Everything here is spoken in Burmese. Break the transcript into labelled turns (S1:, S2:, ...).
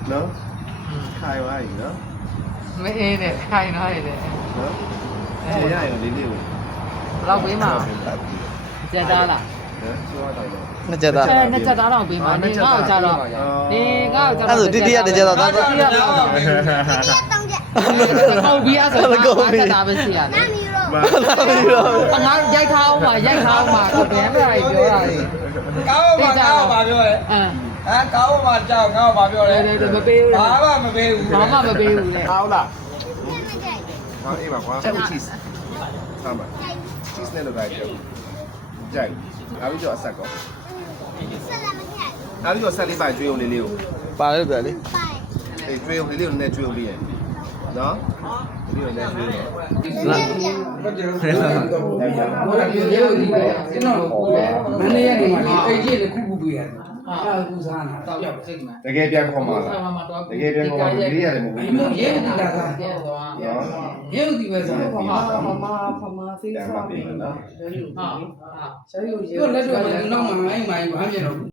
S1: နော်ခိုင်ပါပြီနော်
S2: မအေးနဲ့ခိုင်ထားရတယ်
S1: နော်ကျေရရင်လေးလေးကို
S2: ဘယ်တော့ပေးမှာကျက်သားလား
S1: နော်ဆိုတော့တော့
S3: နှစ်ချက်သား
S2: နှစ်ချက်သားတော့ပေးမှာနေငါ့ကိုကြတော့နေငါ့ကိုကြတော့
S3: အဲ့ဒါတိတိရတစ်ချက်သားသား
S2: တိတိရတော့ဟုတ်ပြီအဲ့ဆိုတော့ချက်သားပဲရှိရတယ်
S1: မ
S2: ငါရိုက်ထားအောင်ပါရိုက်ထားအောင်ပါကိုဘယ်မှာပြောတာလဲ
S4: ကောင်းပါကောင်းပါပြောတယ်ကောင်းပါကြောက်ကောင်းပါပြောတယ်
S2: မပေးဘူး
S4: ဘာမှမပေးဘူး
S2: ဘာမှမပေးဘူးလေ
S1: 好了。好，အေးပါကွာ cheese ဆမ်းပါ cheese နဲ့လောက်ကြိုက်ကြိုက်အားပြီးတော့အဆက်ကောအားပြီးတော့ဆက်လေးပါကျွေးုံလေးလေးကို
S3: ပါလေပြလေ
S1: အေးကျွေးုံလေးလေးကိုနည်းကျွေးုံလေးရနော်ဒီလိုလည်းကျွေးတယ်
S4: ဘောရပြေရုပ်ဒီပဲကျွန်တော်မနေ့ကနေမှအိတ်ကြီးလည်းခုခုပေးရတယ်အဲ့ကူစားတာ
S2: တော့ရောက်စိတ်မှာ
S1: တကယ်ပြန်ခေါ်မှာလားတကယ်ပြန်ခေါ်မှာလေးရတယ်မဟုတ်
S4: ဒီ
S1: ဘူး
S4: လိုရဲဒီလာစား
S2: ကျဲသွား
S1: နော်
S4: ရဲဒီပဲစား
S2: ဖမသိ
S1: ပြန်
S2: စား
S1: ပါပြီနော်
S2: ဟာ
S4: တို့လက်တော့နောက်မှမိုင်းမိုင်းဘာဖြစ်တော့